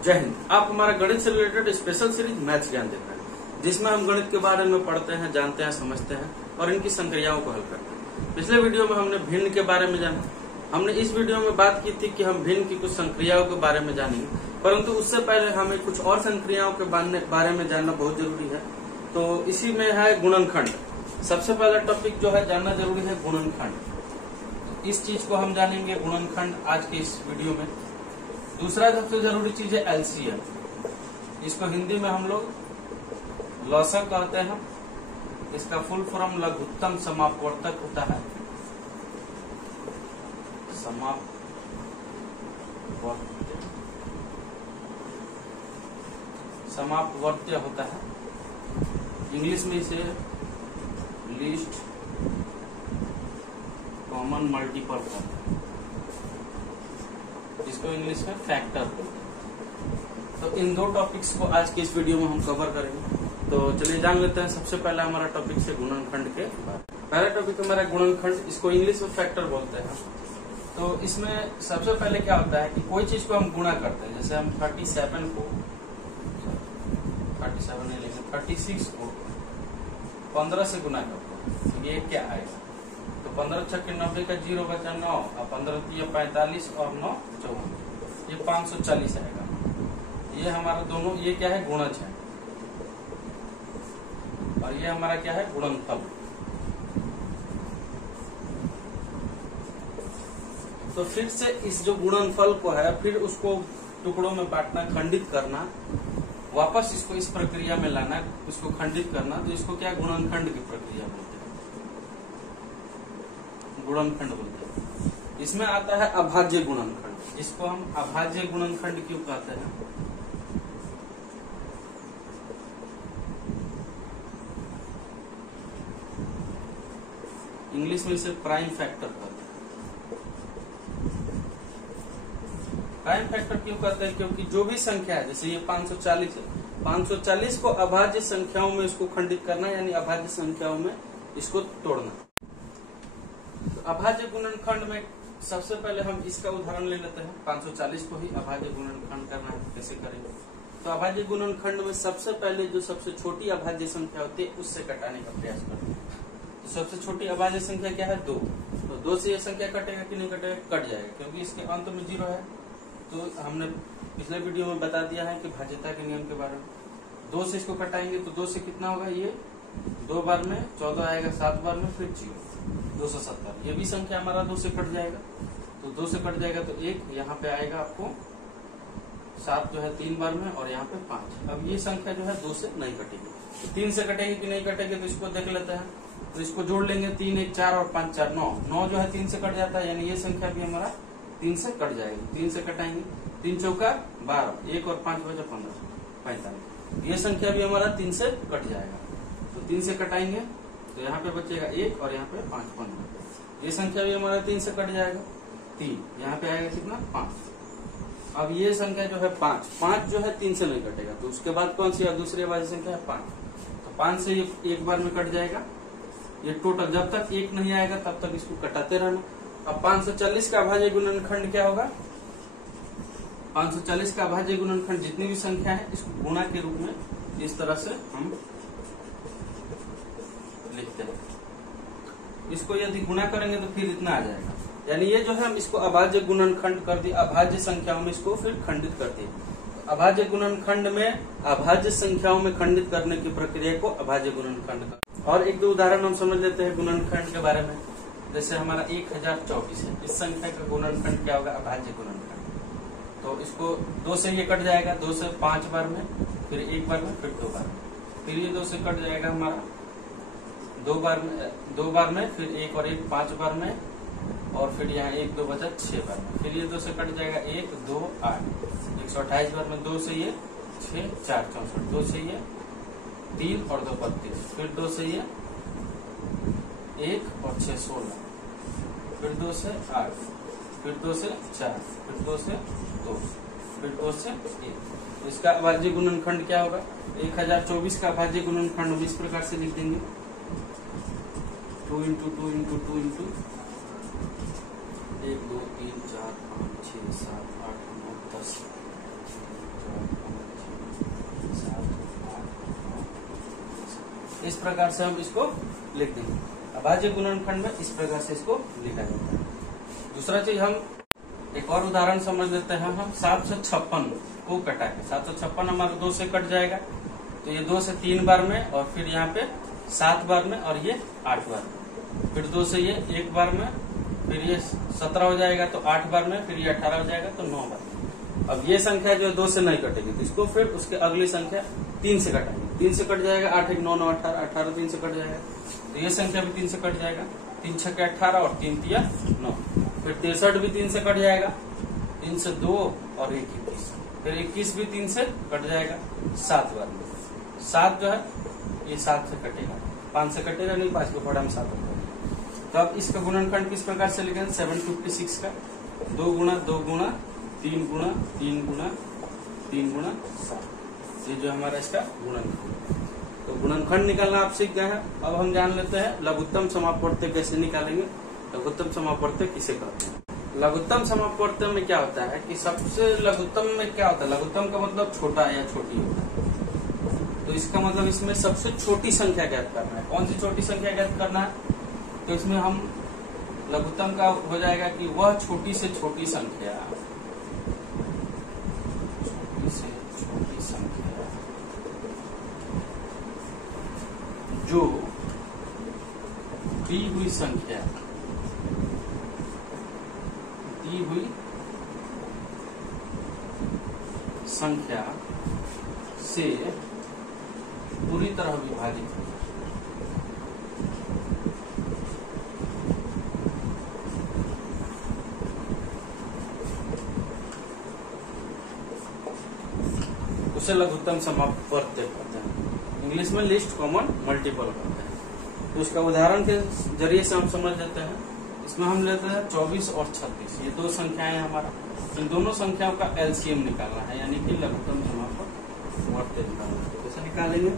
जय हिंद। आप हमारा गणित से रिलेटेड स्पेशल सीरीज मैथ्स ज्ञान देख रहे हैं, जिसमें हम गणित के बारे में पढ़ते हैं, जानते हैं, समझते हैं और इनकी संक्रियाओं को हल करते हैं। पिछले वीडियो में हमने भिन्न के बारे में जाना। हमने इस वीडियो में बात की थी कि हम भिन्न की कुछ संक्रियाओं के बारे में जानेंगे, परंतु उससे पहले हमें कुछ और संक्रियाओं के बारे में जानना बहुत जरूरी है। तो इसी में है गुणनखंड। सबसे पहला टॉपिक जो है जानना जरूरी है गुणनखंड। इस चीज को हम जानेंगे गुणनखंड आज के इस वीडियो में। दूसरा सबसे जरूरी चीज है एलसीएम। इसको हिंदी में हम लोग लॉसक कहते हैं। इसका फुल फॉर्म लघुत्तम समापवर्तक होता है। समापवर्त्य होता है। इंग्लिश में इसे लीस्ट कॉमन मल्टीपल कहते हैं। इसको इंग्लिश में फैक्टर बोलते हैं। तो इन दो टॉपिक्स को आज के इस वीडियो में हम कवर करेंगे। तो चलिए जान लेते हैं सबसे पहला हमारा टॉपिक से गुणनखंड के बारे में। पहला टॉपिक हमारा गुणनखंड, इसको इंग्लिश में फैक्टर बोलते हैं। तो इसमें सबसे पहले क्या होता है कि कोई चीज को हम गुणा करते हैं। जैसे हम 37 नहीं लेकिन 36 को 15 से गुना करते हैं, तो ये क्या आएगा? तो 15 छक्के 90 का 0 बचा 9 और 15 45 और 9 54, ये 540 आएगा। ये हमारा दोनों, ये क्या है? गुणज है। और ये हमारा क्या है? गुणनफल। तो फिर से इस जो गुणनफल को है, फिर उसको टुकड़ों में बांटना, खंडित करना, वापस इसको इस प्रक्रिया में लाना, इसको खंडित करना, तो इसको क्या गुणनखंड की प्रक्रिया बोलते हैं, गुणनखंड बोलते हैं। इसमें आता है अभाज्य गुणनखंड। इसको हम अभाज्य गुणनखंड क्यों कहते हैं? इंग्लिश में इसे प्राइम फैक्टर कहते हैं। प्राइम फैक्टर क्यों कहते हैं? क्योंकि जो भी संख्या है, जैसे ये 540 है, 540 को अभाज्य संख्याओं में इसको खंडित करना, यानी अभाज्य संख्याओं में इसको तोड़ना। तो अभाज्य गुणनखंड में सबसे पहले हम इसका उदाहरण ले लेते हैं। 540 को ही अभाज्य गुणनखंड करना है, कैसे करेंगे? तो अभाज्य गुणनखंड में सबसे पहले जो सबसे छोटी अभाज्य संख्या होती है, उससे घटाने का प्रयास करते हैं। तो सबसे छोटी अभाज्य संख्या क्या है? 2। तो 2 से ये संख्या कटेगा कि नहीं कटेगा? कट जाएगा, क्योंकि इसके अंत में 0 है। तो हमने पिछले वीडियो में बता दिया है कि भाज्यता के नियम के बारे में। 2 से इसको कटाएंगे तो 2 से कितना होगा? ये 2 बार में 14 आएगा, 7 बार में फिर 0, 270। ये भी संख्या हमारा 2 से कट जाएगा। तो 2 से कट जाएगा तो 1 यहाँ पे आएगा आपको, 7 जो है 3 बार में, और यहाँ पे 5। अब ये संख्या जो है 2 से नहीं कटेगी। तो 3 से कटेगी कि नहीं कटेगी, तो इसको देख लेते हैं। तो इसको जोड़ लेंगे, 3 1 4 और 5 4 9। 9 जो है 3 से कट जाता है, यानी ये संख्या भी हमारा 3 से कट जाएगी। 3 से कटाएंगे, 3 चौका 12, 1 और 5 बचा 15, 45। ये संख्या भी हमारा 3 से कट जाएगा। तो 3 से कटाएंगे तो यहाँ पे बचेगा 1 और यहाँ पे 5, 15। ये संख्या भी हमारा 3 से कट जाएगा, 3 यहाँ पे आएगा कितना? 5। अब ये संख्या जो है 5 जो है 3 से नहीं कटेगा। तो उसके बाद कौन सी दूसरी अभाज्य संख्या है? 5। तो 5 से ये एक बार में कट जाएगा। ये टोटल जब तक 1 नहीं आएगा तब तक इसको कटाते रहना। अब 540 का अभाज्य गुणनखंड क्या होगा? 540 का अभाज्य गुणनखंड जितनी भी संख्या है, इसको गुणा के रूप में इस तरह से हम लिखते हैं। इसको यदि गुणा करेंगे तो फिर इतना आ जाएगा। यानी ये जो है हम इसको अभाज्य गुणनखंड कर दिए, अभाज्य संख्याओं में इसको फिर खंडित कर दिए। अभाज्य गुणनखंड में अभाज्य संख्याओं में खंडित करने की प्रक्रिया को अभाज्य गुणनखंड का। और एक दो उदाहरण हम समझ लेते हैं गुणनखंड के बारे में। जैसे हमारा 1024 है, इस संख्या का गुणनखंड क्या होगा? अभाज्य गुणनखंड। तो इसको 2 से ये कट जाएगा, 2 से 5 बार में, फिर 1 बार में, फिर 2 बार में, फिर ये 2 से कट जाएगा हमारा 2 बार में, फिर 1 और 1 5 बार में, और फिर यहाँ 1 2 बचा 6 बार में, फिर ये 2 से कट जाएगा 1 2 8, 128 बार में, 2 से ये 6 4 64, 2 से ये 3 और 2 32, फिर 2 से ये 1 और 6 16, फिर 2 से 8, फिर 2 से 4, फिर 2 से 2, फिर 2 से 1। तो इसका अभाज्य गुणनखंड क्या होगा? 1024 का अभाज्य गुणनखंड हम इस प्रकार से लिख देंगे। 2 इंटू 2 इंटू 2 इंटू 1 2 3 4 5 6 7 8 9 10 इस प्रकार से हम इसको लिख देंगे। अभाज्य गुणनखंड में इस प्रकार से इसको लिखा जाता है। दूसरा चीज हम एक और उदाहरण समझ लेते हैं। हम 756 को कटा के 756 हमारा 2 से कट जाएगा, तो ये 2 से 3 बार में और फिर यहाँ पे 7 बार में और ये 8 बार में, फिर 2 से ये 1 बार में, फिर ये 17 हो जाएगा तो 8 बार में, फिर ये 18 हो जाएगा तो 9 बार में। अब ये संख्या जो है 2 से नहीं कटेगी, तो इसको फिर उसके अगली संख्या 3 से कटाएंगे। 3 से कट जाएगा 8 1 9 9 18, 18 3 से कट जाएगा, तो ये संख्या भी 3 से कट जाएगा। 3 6 18 और 3 3 9, फिर 63 भी 3 से कट जाएगा, 3 से 2 और 1 21, फिर 21 भी 3 से कट जाएगा 7 बार में। 7 जो है ये 7 से कटेगा, 5 से कटेगा नहीं, 5 को फोड़ा हम 7 हो जाएगा। तो अब इसका गुणनखंड किस प्रकार से लिखेंगे? 756 का 2 गुणा 2 गुणा 3 गुणा 3 गुणा 3 गुणा 7, ये जो हमारा इसका गुणनखंड। तो गुणनखंड निकालना आप सीख गए हैं। अब हम जान लेते हैं लघुत्तम समापवर्त्य कैसे निकालेंगे। लघुत्तम समापवर्त्य किसे कहते हैं? लघुत्तम समापवर्त्य में क्या होता है कि सबसे लघुत्तम में क्या होता है? लघुत्तम का मतलब छोटा या छोटी होता है। तो इसका मतलब इसमें सबसे छोटी संख्या ज्ञात करना है। कौन सी छोटी संख्या ज्ञात करना है? तो इसमें हम लघुत्तम का हो जाएगा कि वह छोटी से छोटी संख्या, छोटी से छोटी संख्या जो दी हुई संख्या से पूरी तरह विभाजित है। उसे लघुत्तम समापवर्त्य कहते हैं। इंग्लिश में लिस्ट कॉमन मल्टीपल कहते हैं। तो उसका उदाहरण के जरिए से हम समझ लेते हैं। इसमें हम लेते हैं 24 और 36, ये 2 संख्याएं हैं हमारा। इन दोनों संख्याओं का एलसीएम निकालना है, यानी कि लघुत्तम समापवर्त्य निकालना है। कैसे निकालेंगे?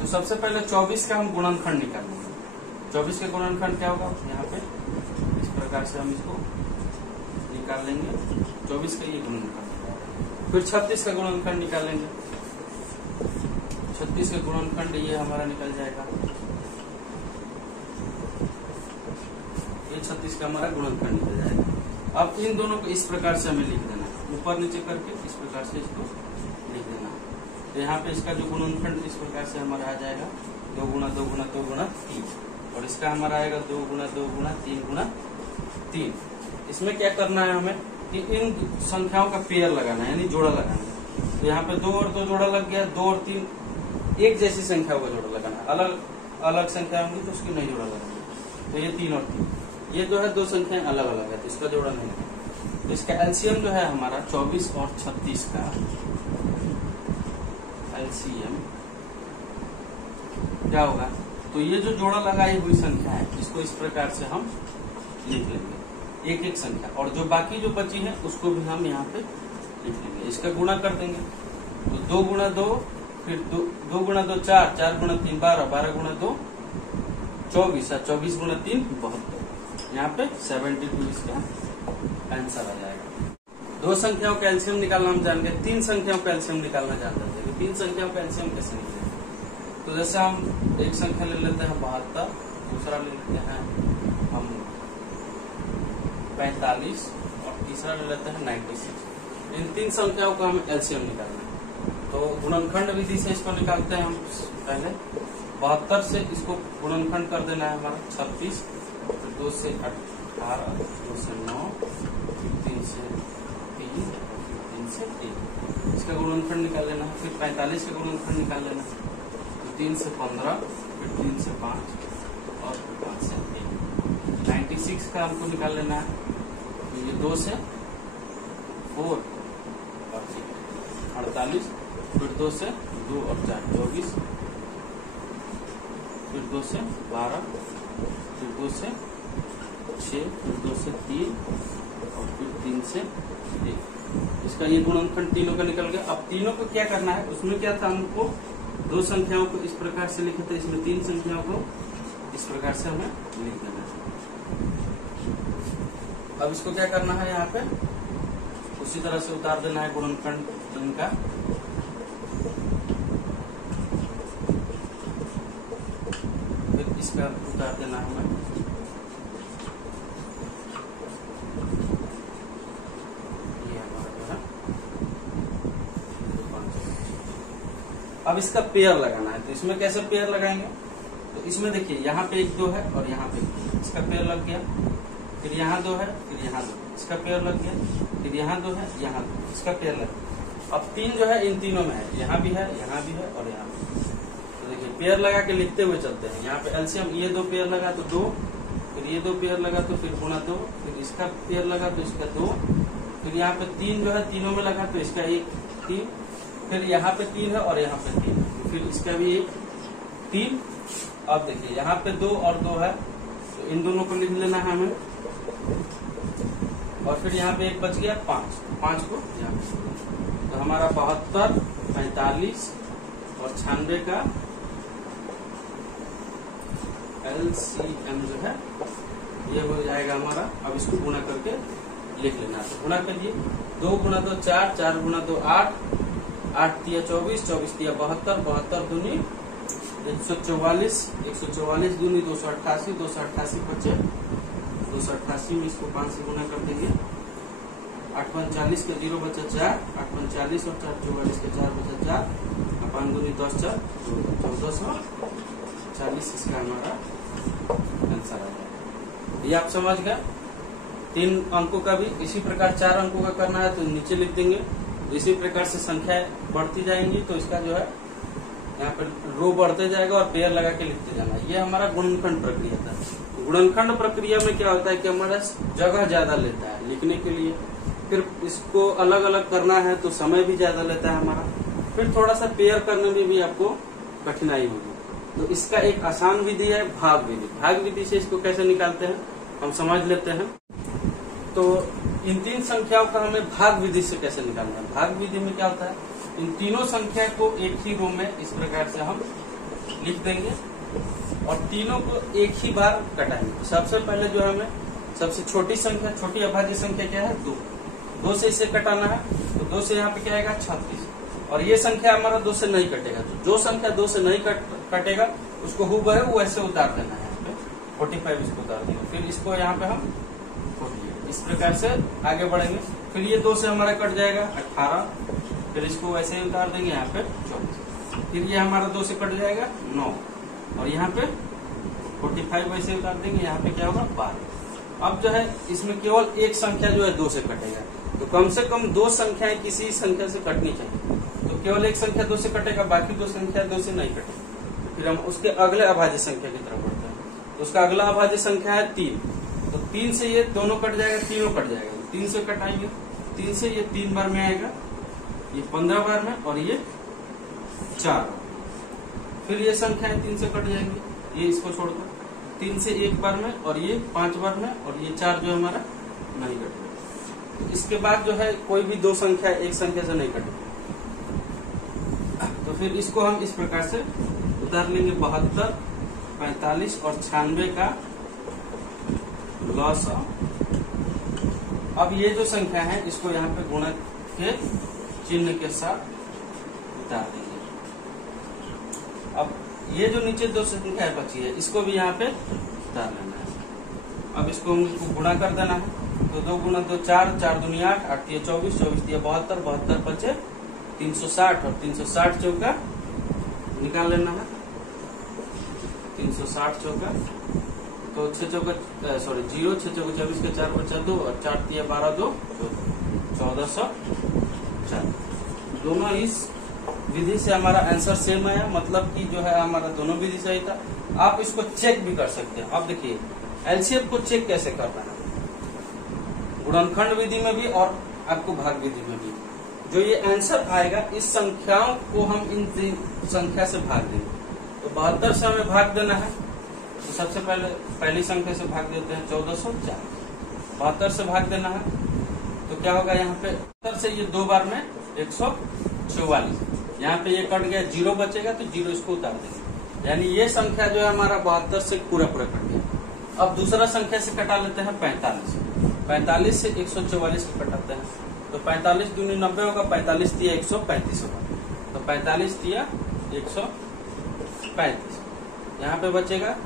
तो सबसे पहले 24 का हम गुणनखंड निकालेंगे। 24 का गुणनखंड क्या होगा? यहाँ पे इस प्रकार से हम इसको निकाल लेंगे। 24 का ये गुणनखंड। फिर 36 का गुणनखंड निकालेंगे। 36 का गुणनखंड ये हमारा निकल जाएगा। ये 36 का हमारा गुणनखंड निकल जाएगा। अब इन दोनों को इस प्रकार से हमें लिख देना है, ऊपर नीचे करके इस प्रकार से इसको लिख देना है। तो यहाँ पे इसका जो गुणनखंड इस प्रकार से हमारा आ जाएगा 2 गुणा 2 गुणा 2 गुणा 3, और इसका हमारा आएगा 2 गुणा 2 गुणा 3 गुणा 3। इसमें क्या करना है हमें कि इन संख्याओं का पेयर लगाना है, यानी जोड़ा लगाना है। तो यहाँ पे 2 और 2 जोड़ा लग गया, 2 और 3 एक जैसी संख्याओं का जोड़ा लगाना है। अलग अलग संख्या होंगी तो उसकी नहीं जोड़ा लगाना। तो ये 3 और 3, ये जो है 2 संख्याएं अलग अलग है, तो इसका जोड़ा नहीं है। तो इसका एलसीएम जो है हमारा 24 और 36 का एलसीएम क्या होगा? तो ये जो जोड़ा लगाई हुई संख्या है इसको इस प्रकार से हम लिख लेंगे, एक एक संख्या, और जो बाकी जो बची है उसको भी हम यहाँ पे लिख लेंगे। इसका गुणा कर देंगे, तो 2 गुणा 2, फिर 2 गुणा 2 4, 4 गुणा 3 12, 12 गुणा 2 24, 24 गुणा 3 72। यहाँ पे 72 इसका आंसर आ जाएगा। 2 संख्याओं का एलसीएम निकालना हम जान गए। 3 संख्याओं का एलसीएम निकालना जानते थे। 3 संख्याओं का एलसीएम कैसे निकलेगा? तो जैसे हम एक संख्या ले लेते हैं 72, दूसरा ले लेते हैं हम 45 और तीसरा ले लेते हैं 96। इन 3 संख्याओं का हमें एलसीएम निकालना है। तो गुणनखंड विधि से इसको निकालते हैं हम। पहले 72 से इसको गुणनखंड कर देना है हमारा 36, 2 से 18, 2 से 9, 3 से 3, 3 से 1, इसका गुणनखंड निकाल लेना है। फिर 45 का गुणनखंड निकाल लेना है, तो 3 से 15, फिर 3 से 5 और फिर 5 से 1। 96 का हमको निकाल लेना है, तो ये 2 से 4 और 6 48, फिर 2 से 2 और 4 24, फिर 2 से 12, फिर 2 से 6, फिर 2 से 3 और फिर 3 से 1। इसका ये गुणनखंड तीनों का निकल गया। अब तीनों को क्या करना है? उसमें क्या था, हमको 2 संख्याओं को इस प्रकार से लिखे थे, इसमें 3 संख्याओं को इस प्रकार से हमें लिख देना है। अब इसको क्या करना है, यहाँ पे उसी तरह से उतार देना है गुणनखंड इनका। फिर इसका उतार देना है हमें। ये हमारा जो है, अब इसका पेयर लगाना है। तो इसमें कैसे पेयर लगाएंगे, तो इसमें देखिए यहाँ पे 1 2 है और यहाँ पे इसका पेयर लग गया, फिर यहाँ 2 है, फिर यहाँ 2, इसका पेयर लग गया, फिर यहाँ 2 है, यहाँ 2, इसका पेयर लग गया। अब 3 जो है इन तीनों में है, यहाँ भी है, यहाँ भी है और यहाँ भी। तो देखिए पेयर लगा के लिखते हुए चलते हैं। यहाँ पे एलसीएम ये 2 पेयर लगा तो 2, फिर ये 2 पेयर लगा तो फिर गुणा 2, फिर इसका पेयर लगा तो इसका 2, फिर यहाँ पे 3 जो है तीनों में लगा तो इसका 1 3, फिर यहाँ पे 3 है और यहाँ पे 3 है, फिर इसका भी 1 3। अब देखिए यहाँ पे 2 और 2 है, तो इन दोनों को लिख लेना है हमें। और फिर यहाँ पे 1 बच गया 5 को यहाँ पे। तो हमारा 72 45 और 96 का LCM जो है ये हो जाएगा हमारा। अब इसको गुणा करके लिख लेना। तो गुणा करिए, 2 गुणा 2 4, 4 गुणा 2 8, 8 तिया 24, 24 तिया 72, 72 दूनी 144, 144 दूनी 288, 288 बचे 288 में इसको 5 से गुना कर देंगे। 8 45 का 0 बचा 4, 8 45 और 4 44 का 4 बचा 4, 5 दूनी 10 4 1440 इसका हमारा आंसर आ जाएगा। ये आप समझ गए। 3 अंकों का भी इसी प्रकार 4 अंकों का करना है तो नीचे लिख देंगे। इसी प्रकार से संख्या बढ़ती जाएंगी तो इसका जो है यहाँ पर रो बढ़ते जाएगा और पेयर लगा के लिखते जाना। ये हमारा गुणनखंड प्रक्रिया था। गुणनखंड प्रक्रिया में क्या होता है कि हमारा जगह ज्यादा लेता है लिखने के लिए, फिर इसको अलग अलग करना है तो समय भी ज्यादा लेता है हमारा, फिर थोड़ा सा पेयर करने में भी आपको कठिनाई होगी। तो इसका एक आसान विधि है भाग विधि। भाग विधि से इसको कैसे निकालते हैं हम समझ लेते हैं। तो इन 3 संख्याओं का हमें भाग विधि से कैसे निकालना है। भाग विधि में क्या होता है, इन तीनों संख्या को एक ही रो में इस प्रकार से हम लिख देंगे और तीनों को एक ही बार कटाएंगे। सबसे पहले जो हमें सबसे छोटी संख्या, छोटी अभाज्य संख्या क्या है 2, 2 से इसे कटाना है। तो 2 से यहाँ पे क्या आएगा 36 और ये संख्या हमारा 2 से नहीं कटेगा। तो जो संख्या 2 से नहीं कटेगा उसको हूबहू वैसे उतार देना है। यहाँ पे 45 इसको उतार देंगे, फिर इसको यहाँ पे हम 48 इस प्रकार से आगे बढ़ेंगे। फिर ये 2 से हमारा कट जाएगा 18, फिर इसको वैसे ही उतार देंगे यहाँ पे 24, फिर ये हमारा 2 से कट जाएगा 9 और यहाँ पे 45 वैसे उतार देंगे, यहाँ पे क्या होगा 12। अब जो है इसमें केवल एक संख्या जो है 2 से कटेगा। तो कम से कम 2 संख्याएं किसी संख्या से कटनी चाहिए। तो केवल एक संख्या 2 से कटेगा, बाकी 2 संख्या 2 से नहीं कटेगी। फिर हम उसके अगले अभाज्य संख्या की तरफ बढ़ते हैं। तो उसका अगला अभाज्य संख्या है 3। तो 3 से ये दोनों कट जाएगा, तीनों कट जाएगा। 3 से कटाएंगे, 3 से ये 3 बार में आएगा, ये 15 बार में और ये 4। फिर ये संख्या 3 से कट जाएंगी, ये इसको छोड़कर 3 से 1 बार में और ये 5 बार में और ये 4 जो हमारा नहीं कटेगा। तो इसके बाद जो है कोई भी 2 संख्या एक संख्या से नहीं कटेगी। तो फिर इसको हम इस प्रकार से उतार लेंगे। 72, 45 और 96 का लॉस। अब ये जो संख्या है इसको यहाँ पे गुणा के चिन्ह के साथ उतार देंगे। अब ये जो नीचे 2 संख्या बची है इसको भी यहाँ पे उतार लेना है। अब इसको हमको गुणा कर देना है। तो 2 गुणा 2 4, 4 दूनी 8, 8 तिया 24, 24 तिया 72, 72 बचे 360 और 360 चौका निकाल लेना है। 360 चौका तो 6 चौका 0, 6 चौका 24 का 4 बचा 2 और 4 तिया 12 2 1404। दोनों इस विधि से हमारा आंसर सेम आया, मतलब कि जो है हमारा दोनों विधि सही था। आप इसको चेक भी कर सकते हैं। अब देखिए एलसीएम को चेक कैसे करना है, गुणनखंड विधि में भी और आपको भाग विधि में भी। जो ये आंसर आएगा इस संख्याओं को हम इन संख्या से भाग देंगे। तो 72 से हमें भाग देना है। तो सबसे पहले पहली संख्या से भाग देते हैं 1404। 72 से भाग देना है तो क्या होगा, यहाँ पे 72 से ये 2 बार में 144। यहाँ पे ये कट गया, 0 बचेगा तो 0 इसको उतार देंगे। यानी ये संख्या जो है हमारा 72 से पूरा कट गया। अब दूसरा संख्या से कटा लेते हैं 45। 45 से 144 को कटाते हैं तो 45 दूनी 90 होगा, 45 दिया 135 होगा, तो 45 दिया 135। यहाँ पे बचेगा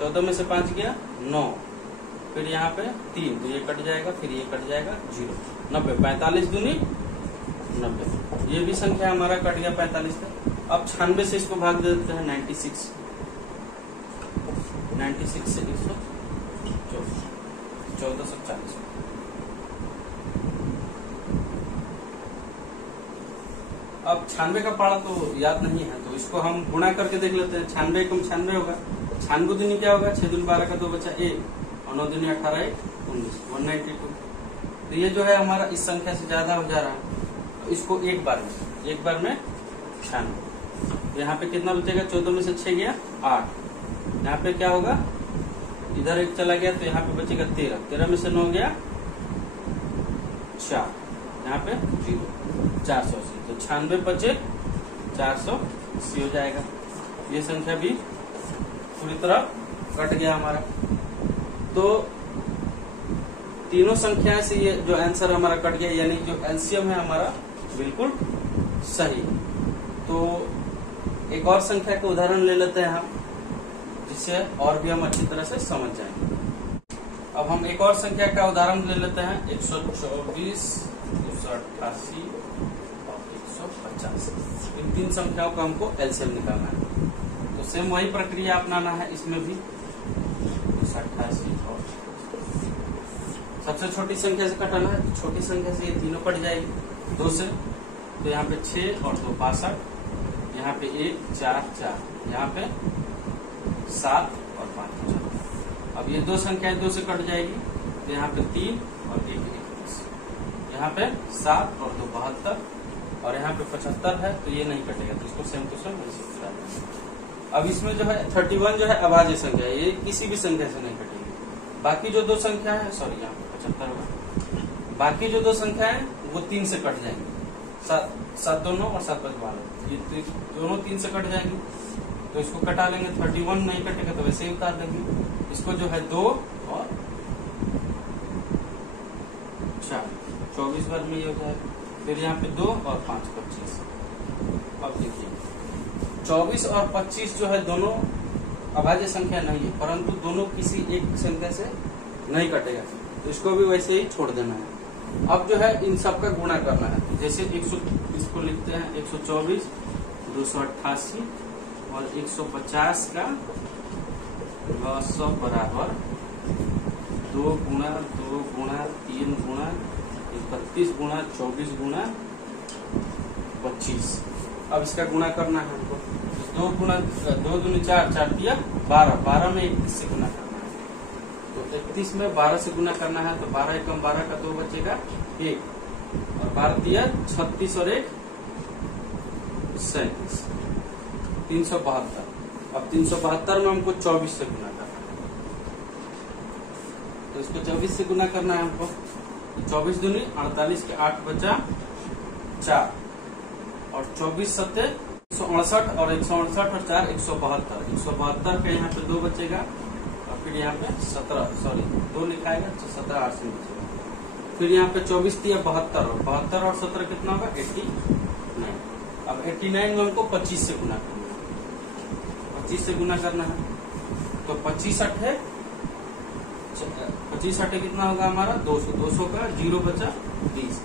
14 में से 5 गया 9, फिर यहाँ पे 3 तो ये कट जाएगा, फिर ये कट जाएगा 0, 90। 45 दूनी 90, ये भी संख्या हमारा कट गया 45 का। अब 96 से इसको भाग दे देते हैं 96 से 1440। अब 96 का पारा तो याद नहीं है, तो इसको हम गुणा करके देख लेते हैं। 96 कम 96 होगा, 96 दूनी क्या होगा, 6 दूनी 12 का 2 बचा 1, और 9 दूनी 18 1 19, 192। तो ये जो है हमारा इस संख्या से ज्यादा हो जा रहा है, तो इसको एक बार में 96। यहाँ पे कितना बचेगा, 14 में से 6 गया 8, यहाँ पे क्या होगा, इधर 1 चला गया तो यहाँ पे बचेगा 13, 13 में से 9 गया 4, यहाँ पे 0, 480। तो 96 बचे 480 हो जाएगा। ये संख्या भी पूरी तरह कट गया हमारा। तो तीनों संख्या से ये जो आंसर हमारा कट गया, यानी जो एलसीएम है हमारा बिल्कुल सही। तो एक और संख्या का उदाहरण ले लेते हैं हम, जिससे और भी हम अच्छी तरह से समझ जाएंगे। अब हम एक और संख्या का उदाहरण ले लेते हैं, 124, 288 और 150। इन तीन संख्याओं का हमको एलसीएम निकालना है। तो सेम वही प्रक्रिया अपनाना है इसमें भी। 288 और सबसे छोटी संख्या से कटाना है, छोटी संख्या से ये तीनों कट जाएगी 2 से, तो यहाँ पे 6 और 2 62, यहाँ पे 1 4 4, यहाँ पे 7 और 5 4। अब ये 2 संख्याएं 2 से कट जाएगी, तो यहाँ पे 3 और 1 21, यहाँ पे 7 और 2 72, और यहाँ पे 75 है, तो ये नहीं कटेगा, तो इसको सेम टू सेम नहीं सकता। अब इसमें जो है 31 जो है अभाज्य संख्या है, ये किसी भी संख्या से नहीं कटेगी। बाकी जो 2 संख्या है, सॉरी यहाँ पे 75 होगा, बाकी जो 2 संख्या है वो 3 से कट जाएंगी, 7 2 9 और 7 5 12, ये दोनों 3 से कट जाएंगी, तो इसको कटा लेंगे। 31 नहीं कटेगा तो वैसे ही उतार देंगे। इसको जो है 2 और 4, 24 बार में ये हो जाएगा। फिर यहाँ पे 2 और 5 25। अब देखिए 24 और 25 जो है दोनों अभाज्य संख्या नहीं है, परंतु दोनों किसी एक संख्या से नहीं कटेगा, तो इसको भी वैसे ही छोड़ देना है। अब जो है इन सब का गुणा करना है, जैसे 100 इसको लिखते हैं 124, 288 और 150 का लॉग बराबर 2 गुणा 2 गुणा 3 गुणा 31 गुणा 24 गुणा 25। अब इसका गुणा करना है हमको, 2 गुणा 2 दूनी 4, 4 दिया 12, 12 में 31 से गुणा करना है, तो 31 में 12 से गुणा करना है, तो 12 एकम 12 का 2 बचेगा 1, और 12 दिया 36 और 1 37, 372। अब 372 में हमको 24 से गुणा करना है, तो इसको 24 से गुणा करना है हमको। 24 दूनी 48 के 8 बचा 4, और 24 सत्ते 168 और 168 और 4 172, 172 का यहाँ पे 2 बचेगा, और फिर यहाँ पे 17 सॉरी 2 लिखाएगा तो 17 8 से बचेगा। फिर यहाँ पे 24 दिया 72, और 72 और 17 कितना होगा 89। अब 89 में हमको 25 से गुना करना है, 25 से गुना करना है, तो 25 8 कितना होगा हमारा 200, 200 का 0 बचा 20,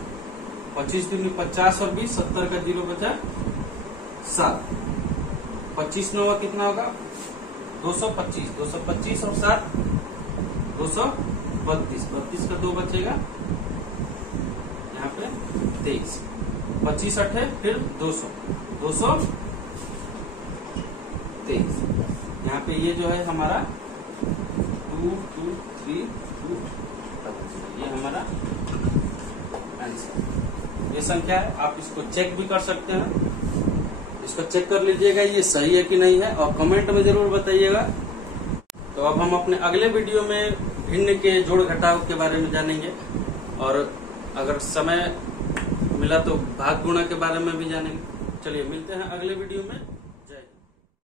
25 दूनी 50 और 20, 70 का 0 बचा 7, 25 9 कितना होगा 225, 225 और 7 232, 32 का 2 बचेगा यहाँ पे 23, 25 8 है, फिर 200 223। यहाँ पे ये जो है हमारा 2 2 3 2, ये हमारा आंसर। ये संख्या है, आप इसको चेक भी कर सकते हैं, इसको चेक कर लीजिएगा ये सही है कि नहीं है, और कमेंट में जरूर बताइएगा। तो अब हम अपने अगले वीडियो में भिन्न के जोड़ घटाव के बारे में जानेंगे, और अगर समय मिला तो भाग गुणा के बारे में भी जानेंगे। चलिए मिलते हैं अगले वीडियो में।